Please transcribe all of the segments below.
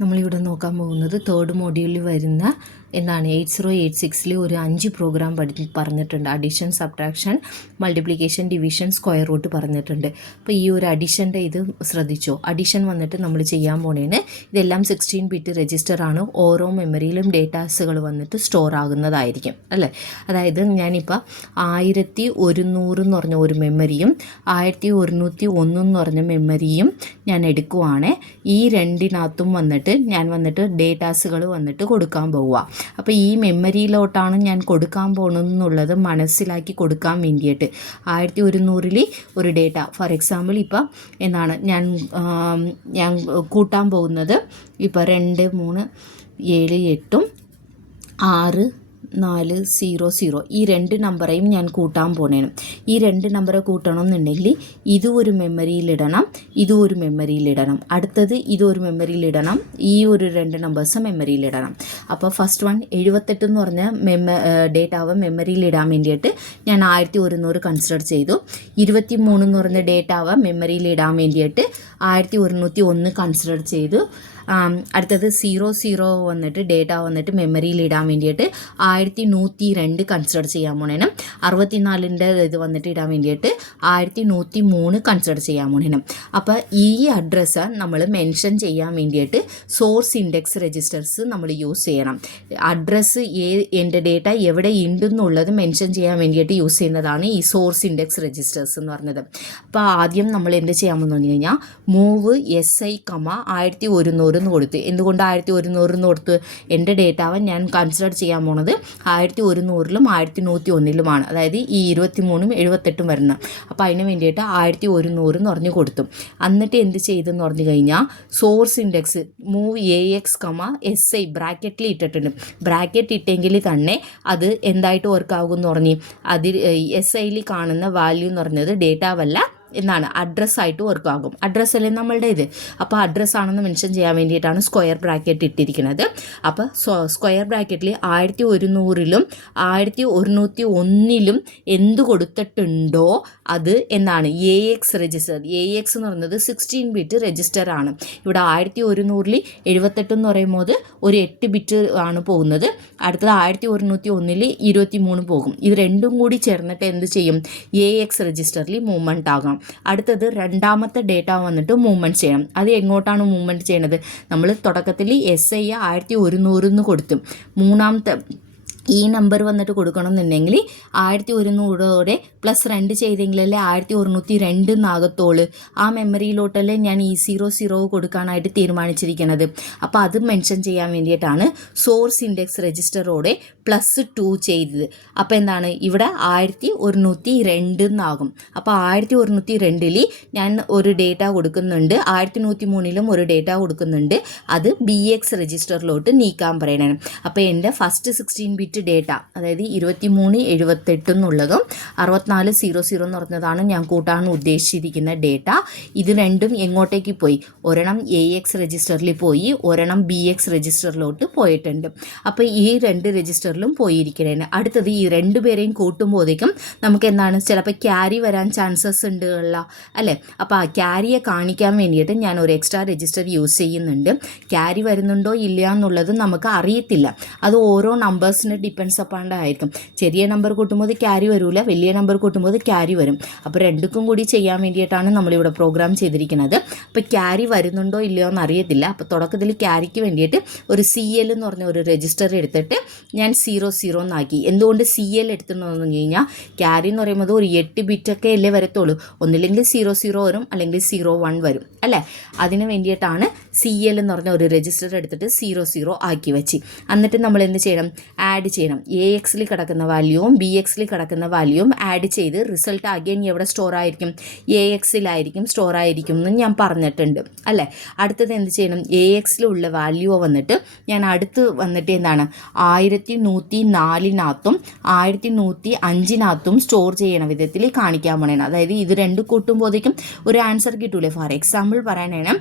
നമ്മളിവിടെ നോക്കാൻ പോകുന്നത് തേർഡ് മോഡ്യൂളിൽ വരുന്ന എന്താണ് 8086 ഒരു 5 പ്രോഗ്രാം പറഞ്ഞിട്ടുണ്ട്. Addition, subtraction, multiplication, division, square root പറഞ്ഞിട്ടുണ്ട്. അപ്പോൾ ഈ ഒരു അഡീഷൻ്റെ ഇത് ശ്രദ്ധിച്ചോ. അഡീഷൻ വന്നിട്ട് നമ്മൾ ചെയ്യാൻ പോണേന് ഇതെല്ലാം 16 ബിറ്റ് രജിസ്റ്ററാണ്. ഓരോ മെമ്മറിയിലും ഡേറ്റാസുകൾ വന്നിട്ട് സ്റ്റോർ ആകുന്നതായിരിക്കും അല്ലേ. അതായത് ഞാനിപ്പോൾ 1100 എന്ന് പറഞ്ഞ ഒരു മെമ്മറിയും 1101 എന്ന് പറഞ്ഞ മെമ്മറിയും ഞാൻ എടുക്കുവാണ്. ഈ രണ്ടിനകത്തും വന്നിട്ട് ഞാൻ ഡേറ്റാസുകൾ വന്നിട്ട് കൊടുക്കാൻ പോവുക. അപ്പോൾ ഈ മെമ്മറിയിലോട്ടാണ് ഞാൻ കൊടുക്കാൻ പോകുന്നതെന്നുള്ളത് മനസ്സിലാക്കി കൊടുക്കാൻ വേണ്ടിയിട്ട് 1100 ഒരു ഡേറ്റ, ഫോർ എക്സാമ്പിൾ ഇപ്പോൾ എന്താണ് ഞാൻ കൂട്ടാൻ പോകുന്നത് ഇപ്പോൾ 2 3 7 8 6 4 0 0 ഈ രണ്ട് നമ്പറേയും ഞാൻ കൂട്ടാൻ പോണേനും. ഈ രണ്ട് നമ്പറെ കൂട്ടണമെന്നുണ്ടെങ്കിൽ ഇതും ഒരു മെമ്മറിയിലിടണം, ഇതും ഒരു മെമ്മറിയിലിടണം, അടുത്തത് ഇതും ഒരു മെമ്മറിയിലിടണം, ഈ ഒരു രണ്ട് നമ്പേഴ്സ് മെമ്മറിയിലിടണം. അപ്പോൾ ഫസ്റ്റ് വൺ 78 എന്ന് പറഞ്ഞ ഡേറ്റാവ് മെമ്മറിയിലിടാൻ വേണ്ടിയിട്ട് ഞാൻ 1100 കൺസിഡർ ചെയ്തു. 23 എന്ന് പറഞ്ഞ ഡേറ്റാവ് മെമ്മറിയിലിടാൻ വേണ്ടിയിട്ട് 1101 കൺസിഡർ ചെയ്തു. അടുത്തത് 00 വന്നിട്ട് ഡേറ്റ വന്നിട്ട് മെമ്മറിയിൽ ഇടാൻ വേണ്ടിയിട്ട് 1102 കൺസിഡർ ചെയ്യാൻ പോണേനും. 64ൻ്റെ ഇത് വന്നിട്ട് ഇടാൻ വേണ്ടിയിട്ട് 1103 കൺസിഡർ ചെയ്യാൻ പോണേനും. അപ്പോൾ ഈ അഡ്രസ്സ് നമ്മൾ മെൻഷൻ ചെയ്യാൻ വേണ്ടിയിട്ട് സോഴ്സ് ഇൻഡെക്സ് രജിസ്റ്റേഴ്സ് നമ്മൾ യൂസ് ചെയ്യണം. അഡ്രസ്സ് എൻ്റെ ഡേറ്റ എവിടെ ഉണ്ടെന്നുള്ളത് മെൻഷൻ ചെയ്യാൻ വേണ്ടിയിട്ട് യൂസ് ചെയ്യുന്നതാണ് ഈ സോഴ്സ് ഇൻഡെക്സ് രജിസ്റ്റേഴ്സ് എന്ന് പറഞ്ഞത്. അപ്പോൾ ആദ്യം നമ്മൾ എന്ത് ചെയ്യാമെന്ന് പറഞ്ഞു കഴിഞ്ഞാൽ മൂവ് SI, 1100 എന്ന് കൊടുത്ത്. എന്തുകൊണ്ട് 1100 എന്ന് കൊടുത്ത്? എൻ്റെ ഡേറ്റാവൻ ഞാൻ കൺസിഡർ ചെയ്യാൻ പോണത് 1100ലും 1101ലുമാണ്. അതായത് ഈ 23ഉം 78ഉം വരുന്നത്. അപ്പോൾ അതിന് വേണ്ടിയിട്ട് 1100 എന്ന് പറഞ്ഞ് കൊടുത്തു. എന്നിട്ട് എന്ത് ചെയ്തെന്ന് പറഞ്ഞു കഴിഞ്ഞാൽ source index move AX, SI ബ്രാക്കറ്റിൽ ഇട്ടിട്ടുണ്ട്. ബ്രാക്കറ്റ് ഇട്ടെങ്കിൽ തന്നെ അത് എന്തായിട്ട് വർക്കാകും എന്ന് പറഞ്ഞ് അതിൽ SIയിൽ കാണുന്ന വാല്യൂ എന്ന് പറഞ്ഞത് ഡേറ്റാവല്ല എന്നാണ്, അഡ്രസ്സായിട്ട് വർക്കാകും. അഡ്രസ്സല്ലേ നമ്മളുടെ ഇത്. അപ്പോൾ അഡ്രസ്സാണെന്ന് മെൻഷൻ ചെയ്യാൻ വേണ്ടിയിട്ടാണ് സ്ക്വയർ ബ്രാക്കറ്റ് ഇട്ടിരിക്കുന്നത്. അപ്പോൾ സ്ക്വയർ ബ്രാക്കറ്റിൽ 1100ലും 1101ലും എന്ത് കൊടുത്തിട്ടുണ്ടോ അത് എന്താണ് AX രജിസ്റ്റർ. AX എന്ന് പറയുന്നത് 16 ബിറ്റ് രജിസ്റ്ററാണ്. ഇവിടെ 1100ൽ 78 എന്ന് പറയുമ്പോൾ ഒരു 8 ബിറ്റ് ആണ് പോകുന്നത്. അടുത്തത് 1101ൽ 23 പോകും. ഇത് രണ്ടും കൂടി ചേർന്നിട്ട് എന്ത് ചെയ്യും? AX രജിസ്റ്ററിൽ മൂവ്മെൻറ്റ് ആകാം. അടുത്തത് രണ്ടാമത്തെ ഡേറ്റ വന്നിട്ട് മൂവ്മെൻറ്റ് ചെയ്യണം. അത് എങ്ങോട്ടാണ് മൂവ്മെൻറ്റ് ചെയ്യണത്? നമ്മൾ തുടക്കത്തിൽ SI 1100 എന്ന് കൊടുത്തു. മൂന്നാമത്തെ ഈ നമ്പർ വന്നിട്ട് കൊടുക്കണമെന്നുണ്ടെങ്കിൽ 1100 +2 ചെയ്തെങ്കിലല്ലേ 1102 എന്നാകത്തോള്. ആ മെമ്മറിയിലോട്ടല്ലേ ഞാൻ ഈ 00 കൊടുക്കാനായിട്ട് തീരുമാനിച്ചിരിക്കുന്നത്. അപ്പോൾ അത് മെൻഷൻ ചെയ്യാൻ വേണ്ടിയിട്ടാണ് സോഴ്സ് ഇൻഡെക്സ് രജിസ്റ്ററോടെ +2 ചെയ്തത്. അപ്പോൾ എന്താണ് ഇവിടെ 1102 എന്നാകും. അപ്പോൾ 1102ൽ ഞാൻ ഒരു ഡേറ്റ കൊടുക്കുന്നുണ്ട്, 1103ലും ഒരു ഡേറ്റ കൊടുക്കുന്നുണ്ട്. അത് BX രജിസ്റ്ററിലോട്ട് നീക്കാൻ പറയണം. അപ്പോൾ എൻ്റെ ഫസ്റ്റ് 16 ബിറ്റ് ഡേറ്റ, അതായത് 23 78 എന്നുള്ളതും 64 00 എന്ന് പറഞ്ഞതാണ് ഞാൻ കൂട്ടാൻ ഉദ്ദേശിച്ചിരിക്കുന്ന ഡേറ്റ. ഇത് രണ്ടും എങ്ങോട്ടേക്ക് പോയി? ഒരെണ്ണം AX രജിസ്റ്ററിൽ പോയി, ഒരെണ്ണം BX രജിസ്റ്ററിലോട്ട് പോയിട്ടുണ്ട്. അപ്പോൾ ഈ രണ്ട് രജിസ്റ്ററിലും പോയിരിക്കണേന്. അടുത്തത് ഈ രണ്ടുപേരെയും കൂട്ടുമ്പോഴേക്കും നമുക്ക് എന്താണ് ചിലപ്പോൾ ക്യാരി വരാൻ ചാൻസസ് ഉണ്ട് അല്ലേ. അപ്പോൾ ആ ക്യാരിയെ കാണിക്കാൻ വേണ്ടിയിട്ട് ഞാൻ ഒരു എക്സ്ട്രാ രജിസ്റ്റർ യൂസ് ചെയ്യുന്നുണ്ട്. ക്യാരി വരുന്നുണ്ടോ ഇല്ല എന്നുള്ളത് നമുക്ക് അറിയത്തില്ല. അത് ഓരോ നമ്പേഴ്സിന് ഡിപ്പെൻസ് അപ്പാണ്ടായിരിക്കും. ചെറിയ നമ്പർ കൂട്ടുമ്പോൾ ക്യാരി വരില്ല, വലിയ നമ്പർ കൂട്ടുമ്പോൾ ക്യാരി വരും. അപ്പോൾ രണ്ടുക്കും കൂടി ചെയ്യാൻ വേണ്ടിയിട്ടാണ് നമ്മളിവിടെ പ്രോഗ്രാം ചെയ്തിരിക്കുന്നത്. അപ്പോൾ ക്യാരി വരുന്നുണ്ടോ ഇല്ലയോ എന്ന് അറിയത്തില്ല. അപ്പോൾ തുടക്കത്തിൽ ക്യാരിക്ക് വേണ്ടിയിട്ട് ഒരു CL എന്ന് പറഞ്ഞ ഒരു രജിസ്റ്റർ എടുത്തിട്ട് ഞാൻ 00 എന്നാക്കി. എന്തുകൊണ്ട് CL എടുത്തിട്ടുണ്ടെന്ന് പറഞ്ഞു കഴിഞ്ഞാൽ ക്യാരി എന്ന് പറയുമ്പോൾ ഒരു 8 ബിറ്റൊക്കെ അല്ലേ വരത്തുള്ളൂ. ഒന്നില്ലെങ്കിൽ 00 വരും, അല്ലെങ്കിൽ 01 വരും അല്ലേ. അതിന് വേണ്ടിയിട്ടാണ് CL എന്ന് പറഞ്ഞ ഒരു രജിസ്റ്റർ എടുത്തിട്ട് 00 ആക്കി വെച്ച്. എന്നിട്ട് നമ്മൾ എന്ത് ചെയ്യണം? ആഡ് ചെയ്യണം. AXൽ കിടക്കുന്ന വാല്യൂവും BXൽ കിടക്കുന്ന വാല്യൂവും ആഡ് ചെയ്ത് റിസൾട്ട് അഗൈൻ എവിടെ സ്റ്റോർ ആയിരിക്കും? AXലായിരിക്കും സ്റ്റോർ ആയിരിക്കും എന്ന് ഞാൻ പറഞ്ഞിട്ടുണ്ട് അല്ലേ. അടുത്തത് എന്ത് ചെയ്യണം? AXലുള്ള വാല്യൂ വന്നിട്ട് ഞാൻ അടുത്ത് വന്നിട്ട് എന്താണ് 1104 1105 സ്റ്റോർ ചെയ്യണ വിധത്തിൽ കാണിക്കാൻ പോണേണ്. അതായത് ഇത് രണ്ട് കൂട്ടുമ്പോഴേക്കും ഒരു ആൻസർ കിട്ടൂലേ. ഫോർ എക്സാമ്പിൾ പറയാനാണ്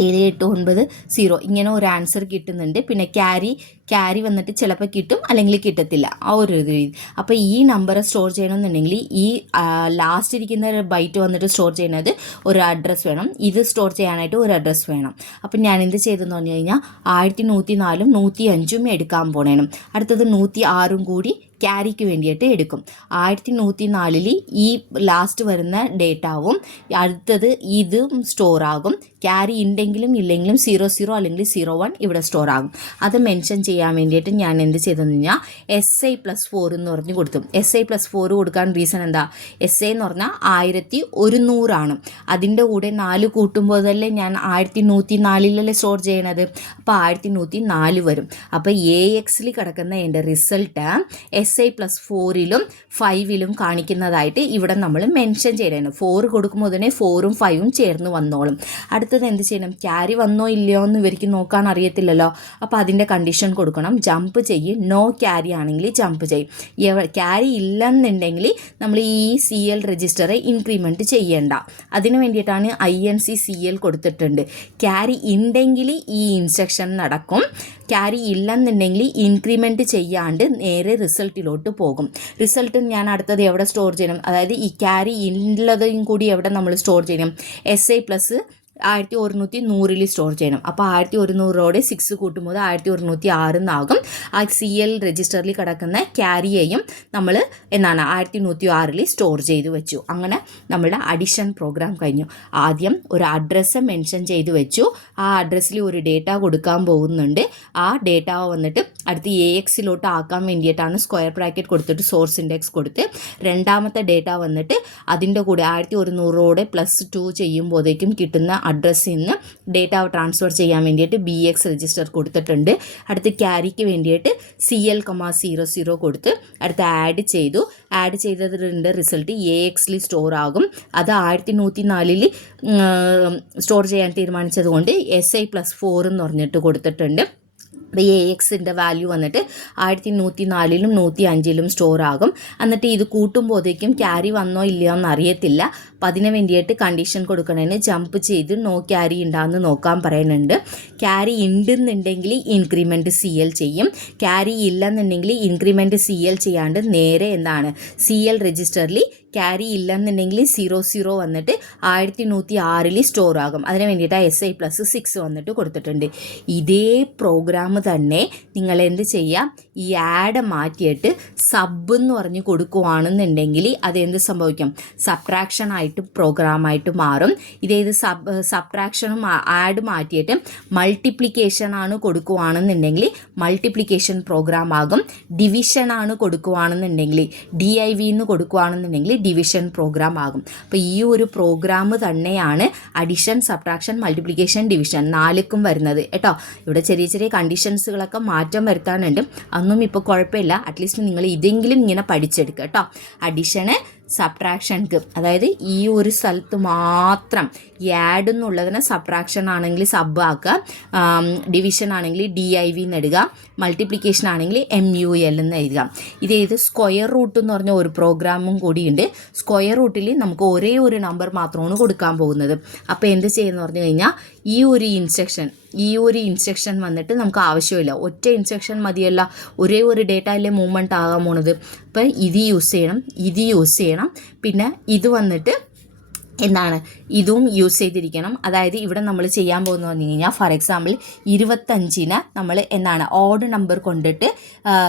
7 8 9 0 ഇങ്ങനെ ഒരു ആൻസർ കിട്ടുന്നുണ്ട്. പിന്നെ ക്യാരി വന്നിട്ട് ചിലപ്പോൾ കിട്ടും അല്ലെങ്കിൽ കിട്ടത്തില്ല, ആ ഒരു രീതി. അപ്പോൾ ഈ നമ്പർ സ്റ്റോർ ചെയ്യണമെന്നുണ്ടെങ്കിൽ ഈ ലാസ്റ്റ് ഇരിക്കുന്ന ബൈറ്റ് വന്നിട്ട് സ്റ്റോർ ചെയ്യുന്നത് ഒരു അഡ്രസ്സ് വേണം, ഇത് സ്റ്റോർ ചെയ്യാനായിട്ട് ഒരു അഡ്രസ്സ് വേണം. അപ്പം ഞാൻ എന്ത് ചെയ്തെന്ന് പറഞ്ഞു കഴിഞ്ഞാൽ 1104 105 എടുക്കാൻ പോണേനും, അടുത്തത് 106 കൂടി ക്യാരിക്ക് വേണ്ടിയിട്ട് എടുക്കും. 1104 ഈ ലാസ്റ്റ് വരുന്ന ഡേറ്റാവും അടുത്തത് ഇതും സ്റ്റോർ ആകും. ക്യാരി ഉണ്ടെങ്കിലും ഇല്ലെങ്കിലും 00 അല്ലെങ്കിൽ 01 ഇവിടെ സ്റ്റോർ ആകും. അത് മെൻഷൻ ചെയ്യാൻ വേണ്ടിയിട്ട് ഞാൻ എന്ത് ചെയ്തെന്ന് കഴിഞ്ഞാൽ SI+4 എന്ന് പറഞ്ഞ് കൊടുത്തു. SI+4 കൊടുക്കാൻ റീസൺ എന്താ, SI എന്ന് പറഞ്ഞാൽ 1100 ആണ്. അതിൻ്റെ കൂടെ 4 കൂട്ടുമ്പോഴല്ലേ ഞാൻ 1104 സ്റ്റോർ ചെയ്യണത്. അപ്പോൾ 1104 വരും. അപ്പോൾ AXൽ കിടക്കുന്ന എൻ്റെ റിസൾട്ട് SI+4ലും 5ലും കാണിക്കുന്നതായിട്ട് ഇവിടെ നമ്മൾ മെൻഷൻ ചെയ്യണം. 4 കൊടുക്കുമ്പോൾ തന്നെ 4ഉം 5ഉം ചേർന്ന് വന്നോളും. അടുത്തത് എന്ത് ചെയ്യണം, ക്യാരി വന്നോ ഇല്ലയോ എന്ന് ഇവർക്ക് നോക്കാൻ അറിയത്തില്ലല്ലോ. അപ്പോൾ അതിൻ്റെ കണ്ടീഷൻ കൊടുക്കണം, ജമ്പ് ചെയ്യും. നോ ക്യാരി ആണെങ്കിൽ ജമ്പ് ചെയ്യും. ക്യാരി ഇല്ലെന്നുണ്ടെങ്കിൽ നമ്മൾ ഈ CL രജിസ്റ്ററെ ഇൻക്രിമെൻറ്റ് ചെയ്യേണ്ട. അതിന് വേണ്ടിയിട്ടാണ് INC CL കൊടുത്തിട്ടുണ്ട്. ക്യാരി ഉണ്ടെങ്കിൽ ഈ ഇൻസ്ട്രക്ഷൻ നടക്കും, ക്യാരി ഇല്ലെന്നുണ്ടെങ്കിൽ ഇൻക്രിമെൻറ്റ് ചെയ്യാണ്ട് നേരെ റിസൾട്ടിലോട്ട് പോകും. റിസൾട്ട് ഞാൻ അടുത്തത് എവിടെ സ്റ്റോർ ചെയ്യണം, അതായത് ഈ ക്യാരി ഉള്ളതും കൂടി എവിടെ നമ്മൾ സ്റ്റോർ ചെയ്യണം, SI+1100 സ്റ്റോർ ചെയ്യണം. അപ്പോൾ 1100 6 കൂട്ടുമ്പോൾ 1106 എന്നാകും. ആ CL രജിസ്റ്ററിൽ കിടക്കുന്ന ക്യാരിയെയും നമ്മൾ 1106 സ്റ്റോർ ചെയ്ത് വെച്ചു. അങ്ങനെ നമ്മളുടെ അഡിഷൻ പ്രോഗ്രാം കഴിഞ്ഞു. ആദ്യം ഒരു അഡ്രസ്സ് മെൻഷൻ ചെയ്ത് വെച്ചു. ആ അഡ്രസ്സിൽ ഒരു ഡേറ്റ കൊടുക്കാൻ പോകുന്നുണ്ട്. ആ ഡേറ്റ വന്നിട്ട് അടുത്ത് AXലോട്ട് ആക്കാൻ വേണ്ടിയിട്ടാണ് സ്ക്വയർ ബ്രാക്കറ്റ് കൊടുത്തിട്ട് സോഴ്സ് ഇൻഡെക്സ് കൊടുത്ത്. രണ്ടാമത്തെ ഡേറ്റ വന്നിട്ട് അതിൻ്റെ കൂടെ 1100 +2 ചെയ്യുമ്പോഴേക്കും കിട്ടുന്ന അഡ്രസ്സിൽ നിന്ന് ഡേറ്റ ട്രാൻസ്ഫർ ചെയ്യാൻ വേണ്ടിയിട്ട് BX രജിസ്റ്റർ കൊടുത്തിട്ടുണ്ട്. അടുത്ത് ക്യാരിക്ക് വേണ്ടിയിട്ട് CL,00 കൊടുത്ത് അടുത്ത് ആഡ് ചെയ്തു. ആഡ് ചെയ്തതിൻ്റെ റിസൾട്ട് AXൽ സ്റ്റോർ ആകും. അത് 1104 സ്റ്റോർ ചെയ്യാൻ തീരുമാനിച്ചത് കൊണ്ട് SI+4 എന്ന് പറഞ്ഞിട്ട് കൊടുത്തിട്ടുണ്ട്. അപ്പോൾ AXൻ്റെ വാല്യൂ വന്നിട്ട് 1104ലും 105ലും സ്റ്റോർ ആകും. എന്നിട്ട് ഇത് കൂട്ടുമ്പോഴേക്കും ക്യാരി വന്നോ ഇല്ലയോ എന്ന് അറിയത്തില്ല. അപ്പം അതിന് വേണ്ടിയിട്ട് കണ്ടീഷൻ കൊടുക്കണതിന് ജമ്പ് ചെയ്ത് നോ ക്യാരി ഉണ്ടാകുന്ന നോക്കാൻ പറയുന്നുണ്ട്. ക്യാരി ഉണ്ടെന്നുണ്ടെങ്കിൽ ഇൻക്രിമെൻറ്റ് CL ചെയ്യും. ക്യാരി ഇല്ലെന്നുണ്ടെങ്കിൽ ഇൻക്രിമെൻറ്റ് CL ചെയ്യാണ്ട് നേരെ എന്താണ് CL രജിസ്റ്ററിൽ ക്യാരി ഇല്ലെന്നുണ്ടെങ്കിൽ 00 വന്നിട്ട് 1106 സ്റ്റോർ ആകും. അതിന് വേണ്ടിയിട്ട് SI+6 വന്നിട്ട് കൊടുത്തിട്ടുണ്ട്. ഇതേ പ്രോഗ്രാം തന്നെ നിങ്ങൾ എന്ത് ചെയ്യാം, ഈ ആഡ് മാറ്റിയിട്ട് സബ് എന്ന് പറഞ്ഞ് കൊടുക്കുകയാണെന്നുണ്ടെങ്കിൽ അതെന്ത് സംഭവിക്കും, സബ്ട്രാക്ഷനായിട്ട് പ്രോഗ്രാമായിട്ട് മാറും. ഇതേത് സബ്ട്രാക്ഷനും ആഡ് മാറ്റിയിട്ട് മൾട്ടിപ്ലിക്കേഷൻ ആണ് കൊടുക്കുകയാണെന്നുണ്ടെങ്കിൽ മൾട്ടിപ്ലിക്കേഷൻ പ്രോഗ്രാം ആകും. ഡിവിഷൻ ആണ് കൊടുക്കുകയാണെന്നുണ്ടെങ്കിൽ DIV എന്ന് കൊടുക്കുകയാണെന്നുണ്ടെങ്കിൽ ഡിവിഷൻ പ്രോഗ്രാം ആകും. അപ്പോൾ ഈ ഒരു പ്രോഗ്രാം തന്നെയാണ് അഡിഷൻ, സബ്ട്രാക്ഷൻ, മൾട്ടിപ്ലിക്കേഷൻ, ഡിവിഷൻ 4ക്കും വരുന്നത് കേട്ടോ. ഇവിടെ ചെറിയ ചെറിയ കണ്ടീഷൻസുകളൊക്കെ മാറ്റം വരുത്താനുണ്ട്. അതൊന്നും ഇപ്പോൾ കുഴപ്പമില്ല. അറ്റ്ലീസ്റ്റ് നിങ്ങൾ ഇതെങ്കിലും ഇങ്ങനെ പഠിച്ചെടുക്കുക കേട്ടോ. അഡിഷന്, സബ്ട്രാക്ഷൻക്ക്, അതായത് ഈ ഒരു സ്ഥലത്ത് മാത്രം ഈ ആഡ് എന്നുള്ളതിന് സബ്ട്രാക്ഷൻ ആണെങ്കിൽ സബ് ആക്കുക, ഡിവിഷൻ ആണെങ്കിൽ DIV എന്ന് എഴുതുക, മൾട്ടിപ്ലിക്കേഷൻ ആണെങ്കിൽ MUL എന്ന് എഴുതുക. ഇതേത് സ്ക്വയർ റൂട്ട് എന്ന് പറഞ്ഞ ഒരു പ്രോഗ്രാമും കൂടിയുണ്ട്. സ്ക്വയർ റൂട്ടിൽ നമുക്ക് ഒരേ ഒരു നമ്പർ മാത്രമാണ് കൊടുക്കാൻ പോകുന്നത്. അപ്പോൾ എന്ത് ചെയ്യുമെന്ന് പറഞ്ഞു കഴിഞ്ഞാൽ ഈ ഒരു ഇൻസ്ട്രക്ഷൻ വന്നിട്ട് നമുക്ക് ആവശ്യമില്ല, ഒറ്റ ഇൻസ്ട്രക്ഷൻ മതിയല്ല, ഒരേ ഒരു ഡേറ്റയിലെ മൂവ്മെൻറ്റ് ആകാൻ പോണത്. അപ്പോൾ ഇത് യൂസ് ചെയ്യണം. പിന്നെ ഇത് വന്നിട്ട് എന്താണ്, ഇതും യൂസ് ചെയ്തിരിക്കണം. അതായത് ഇവിടെ നമ്മൾ ചെയ്യാൻ പോകുന്നത് പറഞ്ഞു കഴിഞ്ഞാൽ ഫോർ എക്സാമ്പിൾ 25ന് നമ്മൾ എന്താണ് ഓഡ് നമ്പർ കൊണ്ടിട്ട്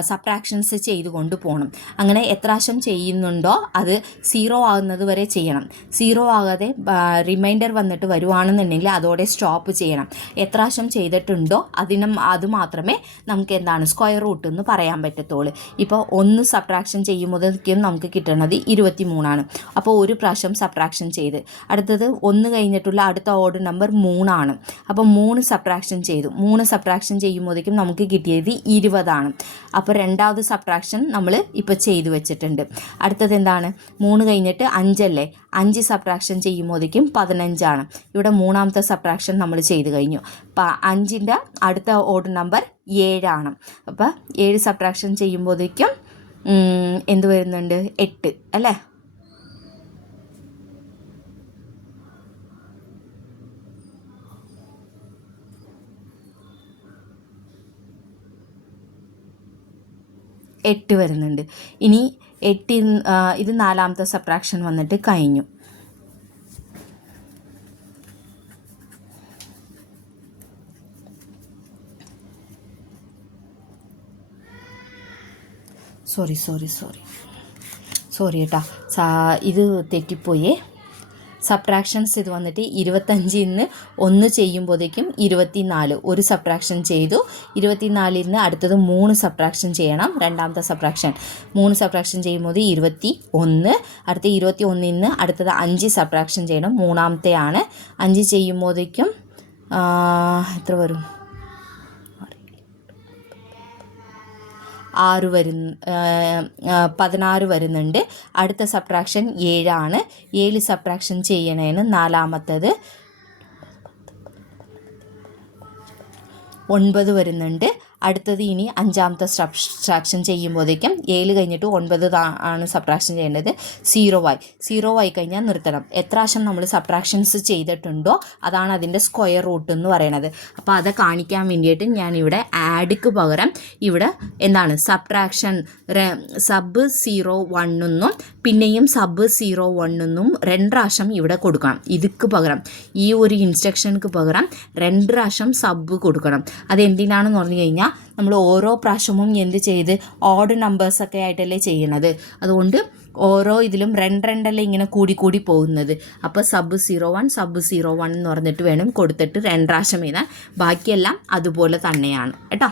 സബ്ട്രാക്ഷൻസ് ചെയ്ത് കൊണ്ട് പോകണം. അങ്ങനെ എത്ര പ്രാവശ്യം ചെയ്യുന്നുണ്ടോ അത് 0 ആകുന്നത് വരെ ചെയ്യണം. 0 ആകാതെ റിമൈൻഡർ വന്നിട്ട് വരുവാണെന്നുണ്ടെങ്കിൽ അതോടെ സ്റ്റോപ്പ് ചെയ്യണം. എത്ര പ്രാവശ്യം ചെയ്തിട്ടുണ്ടോ അത് മാത്രമേ നമുക്ക് എന്താണ് സ്ക്വയർ റൂട്ട് എന്ന് പറയാൻ പറ്റത്തുള്ളൂ. ഇപ്പോൾ 1 സബ്ട്രാക്ഷൻ ചെയ്യുമ്പോഴേക്കും നമുക്ക് കിട്ടുന്നത് 23 ആണ്. അപ്പോൾ ഒരു പ്രാവശ്യം സബ്ട്രാക്ഷൻ ചെയ്ത് അടുത്തത് 1 കഴിഞ്ഞിട്ടുള്ള അടുത്ത ഓർഡർ നമ്പർ 3 ആണ്. അപ്പോൾ 3 സബ്ട്രാക്ഷൻ ചെയ്തു. 3 സബ്ട്രാക്ഷൻ ചെയ്യുമ്പോഴേക്കും നമുക്ക് കിട്ടിയത് 20 ആണ്. അപ്പോൾ രണ്ടാമത് സബ്ട്രാക്ഷൻ നമ്മൾ ഇപ്പോൾ ചെയ്തു വെച്ചിട്ടുണ്ട്. അടുത്തത് എന്താണ്, 3 കഴിഞ്ഞിട്ട് 5 അല്ലേ, 5 സബ്ട്രാക്ഷൻ ചെയ്യുമ്പോഴേക്കും 15 ആണ്. ഇവിടെ മൂന്നാമത്തെ സബ്ട്രാക്ഷൻ നമ്മൾ ചെയ്ത് കഴിഞ്ഞു. അപ്പോൾ 5ൻ്റെ അടുത്ത ഓർഡർ നമ്പർ 7 ആണ്. അപ്പോൾ 7 സബ്ട്രാക്ഷൻ ചെയ്യുമ്പോഴേക്കും എന്ത് വരുന്നുണ്ട്, 8 അല്ലേ. 8 വരുന്നുണ്ട്. ഇനി 8 ഇത് 4ാമത്തെ സബ്ട്രാക്ഷൻ വന്നിട്ട് കഴിഞ്ഞു. സോറി കേട്ടോ, ഇത് തെറ്റിപ്പോയേ. സബ്ട്രാക്ഷൻസ് ഇത് വന്നിട്ട് 25 നിന്ന് 1 ചെയ്യുമ്പോഴേക്കും 24, ഒരു സബ്ട്രാക്ഷൻ ചെയ്തു. 24 നിന്ന് അടുത്തത് 3 സബ്ട്രാക്ഷൻ ചെയ്യണം, 2ാമത്തെ സബ്ട്രാക്ഷൻ. 3 സബ്ട്രാക്ഷൻ ചെയ്യുമ്പോൾ 21, അടുത്ത 21 നിന്ന് അടുത്തത് 5 സബ്ട്രാക്ഷൻ ചെയ്യണം, 3ാമത്തെയാണ്. 5 ചെയ്യുമ്പോഴേക്കും എത്ര വരും? 16 വരുന്നുണ്ട്. അടുത്ത സബ്ട്രാക്ഷൻ 7 ആണ്. 7 സബ്ട്രാക്ഷൻ ചെയ്യണേന് 4ാമത്തത് 9 വരുന്നുണ്ട്. അടുത്തത് ഇനി 5ാമത്തെ സബ്ട്രാക്ഷൻ ചെയ്യുമ്പോഴേക്കും 7 കഴിഞ്ഞിട്ട് 9 ആണ് സബ്ട്രാക്ഷൻ ചെയ്യേണ്ടത്. 0 ആയി കഴിഞ്ഞാൽ നിർത്തണം. എത്ര പ്രാവശ്യം നമ്മൾ സബ്ട്രാക്ഷൻസ് ചെയ്തിട്ടുണ്ടോ അതാണ് അതിൻ്റെ സ്ക്വയർ റൂട്ട് എന്ന് പറയുന്നത്. അപ്പോൾ അത് കാണിക്കാൻ വേണ്ടിയിട്ട് ഞാനിവിടെ ആഡ്ക്ക് പകരം ഇവിടെ എന്താണ് സബ്ട്രാക്ഷൻ സബ് 01 എന്നും പിന്നെയും സബ് 01 എന്നും 2 പ്രാവശ്യം ഇവിടെ കൊടുക്കണം. ഇതിക്ക് പകരം ഈ ഒരു ഇൻസ്ട്രക്ഷൻക്ക് പകരം 2 പ്രാവശ്യം സബ് കൊടുക്കണം. അതെന്തിനാണെന്ന് പറഞ്ഞു കഴിഞ്ഞാൽ നമ്മൾ ഓരോ പ്രാവശ്യവും എന്ത് ചെയ്ത് ഓഡ് നമ്പേഴ്സൊക്കെ ആയിട്ടല്ലേ ചെയ്യണത്. അതുകൊണ്ട് ഓരോ ഇതിലും 2 അല്ലേ ഇങ്ങനെ കൂടി പോകുന്നത്. അപ്പോൾ സബ് 01 എന്ന് പറഞ്ഞിട്ട് വേണം കൊടുത്തിട്ട് 2 പ്രാവശ്യം എഴുതാൻ. ബാക്കിയെല്ലാം അതുപോലെ തന്നെയാണ് കേട്ടോ.